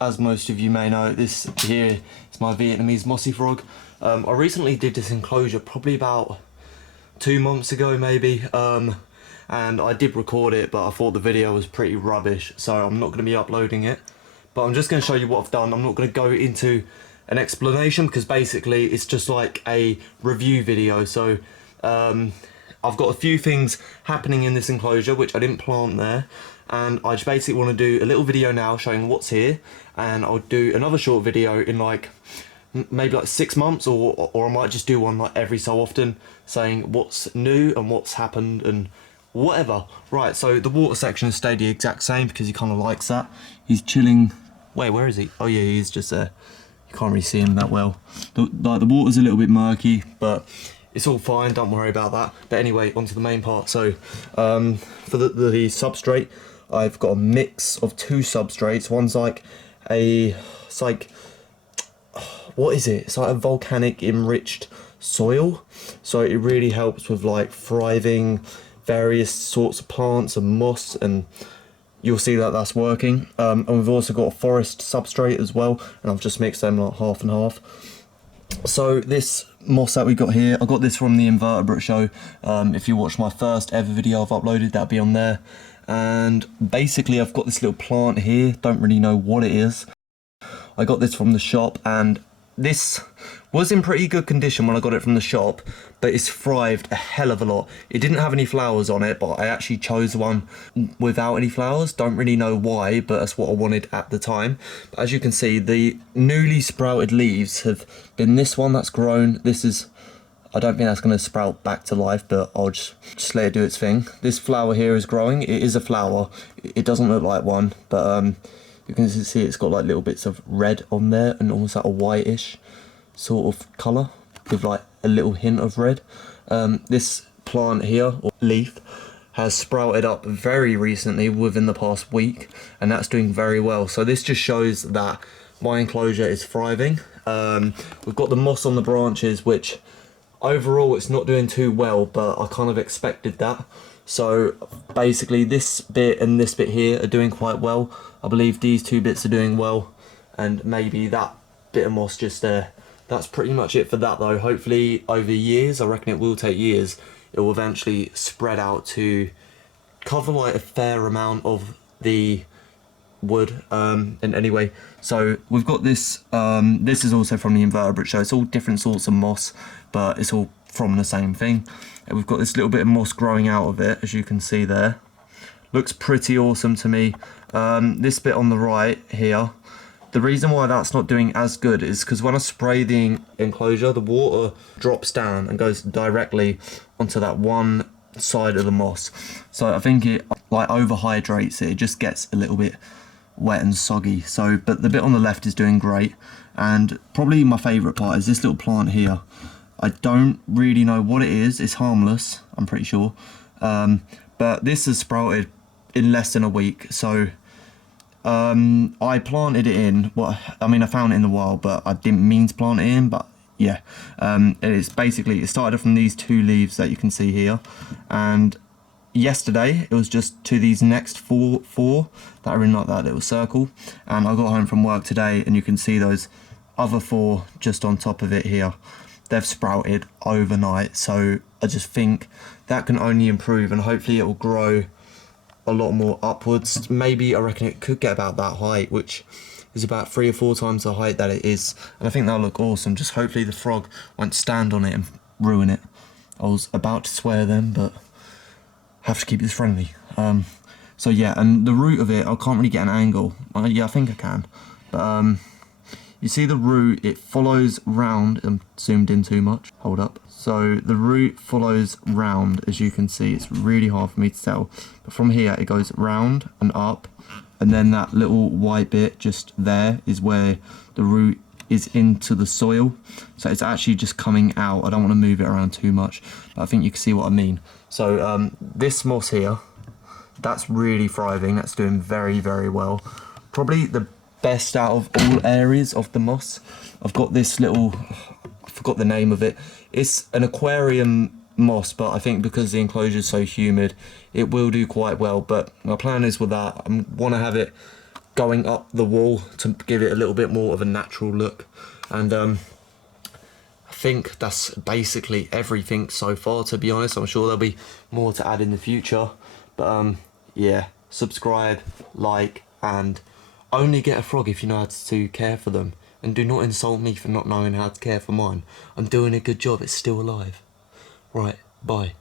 As most of you may know, this here is my Vietnamese Mossy frog. I recently did this enclosure probably about 2 months ago maybe, and I did record it, but I thought the video was pretty rubbish, so I'm not going to be uploading it. But I'm just going to show you what I've done. I'm not going to go into an explanation because basically it's just like a review video. So I've got a few things happening in this enclosure which I didn't plant there, and I just basically want to do a little video now showing what's here, and I'll do another short video in like maybe like 6 months, or I might just do one like every so often saying what's new and what's happened and whatever. Right, so the water section has stayed the exact same because he kind of likes that. He's chilling. Wait, where is he? Oh yeah, he's just there. You can't really see him that well. The water's a little bit murky, but it's all fine, don't worry about that. But anyway, onto the main part. So for the substrate, I've got a mix of two substrates. One's like it's like, what is it? It's like a volcanic enriched soil. So it really helps with like thriving various sorts of plants and moss, and you'll see that that's working. And we've also got a forest substrate as well, and I've just mixed them like half and half. So this moss that we got here, I got this from the invertebrate show. If you watch my first ever video I've uploaded, that'll be on there. And basically I've got this little plant here, don't really know what it is. I got this from the shop, and this was in pretty good condition when I got it from the shop, but it's thrived a hell of a lot. It didn't have any flowers on it, but I actually chose one without any flowers. Don't really know why, but that's what I wanted at the time. But as you can see, the newly sprouted leaves have been this one that's grown. This is, I don't think that's going to sprout back to life, but I'll just let it do its thing. This flower here is growing. It is a flower. It doesn't look like one, but you can see it's got like little bits of red on there and almost like a whitish sort of colour with like a little hint of red. This plant here, or leaf, has sprouted up very recently within the past week, and that's doing very well. So this just shows that my enclosure is thriving. We've got the moss on the branches, which overall it's not doing too well, but I kind of expected that. So basically this bit and this bit here are doing quite well. I believe these two bits are doing well, and maybe that bit of moss just there. That's pretty much it for that though. Hopefully over years, I reckon it will take years, it will eventually spread out to cover like a fair amount of the wood. And anyway, so we've got this, this is also from the invertebrate show. It's all different sorts of moss, but it's all from the same thing. And we've got this little bit of moss growing out of it, as you can see there. Looks pretty awesome to me. This bit on the right here, the reason why that's not doing as good is because when I spray the enclosure, the water drops down and goes directly onto that one side of the moss. So I think it like overhydrates it. It just gets a little bit wet and soggy. So, but the bit on the left is doing great. And probably my favourite part is this little plant here. I don't really know what it is. It's harmless, I'm pretty sure. But this has sprouted in less than a week. So I planted it in, well, I mean, I found it in the wild, but I didn't mean to plant it in, but yeah. It's basically, it started from these two leaves that you can see here. And yesterday, it was just to these next four that are in like that little circle. And I got home from work today, and you can see those other four just on top of it here. They've sprouted overnight, so I just think that can only improve, and hopefully it will grow a lot more upwards. Maybe I reckon it could get about that height, which is about 3 or 4 times the height that it is, and I think that'll look awesome. Just hopefully the frog won't stand on it and ruin it. I was about to swear then, but have to keep this friendly. So yeah, and the root of it, I can't really get an angle. Yeah, I think I can, but you see the root, it follows round. I'm zoomed in too much, hold up. So the root follows round, as you can see. It's really hard for me to tell, but from here it goes round and up, and then that little white bit just there is where the root is into the soil. So it's actually just coming out. I don't want to move it around too much, but I think you can see what I mean. So this moss here, that's really thriving. That's doing very, very well. Probably the best out of all areas of the moss. I've got this little, I forgot the name of it. It's an aquarium moss, but I think because the enclosure is so humid, it will do quite well. But my plan is with that, I want to have it going up the wall to give it a little bit more of a natural look. And I think that's basically everything so far, to be honest. I'm sure there'll be more to add in the future, but yeah, subscribe, like, and only get a frog if you know how to care for them, and do not insult me for not knowing how to care for mine. I'm doing a good job, it's still alive. Right, bye.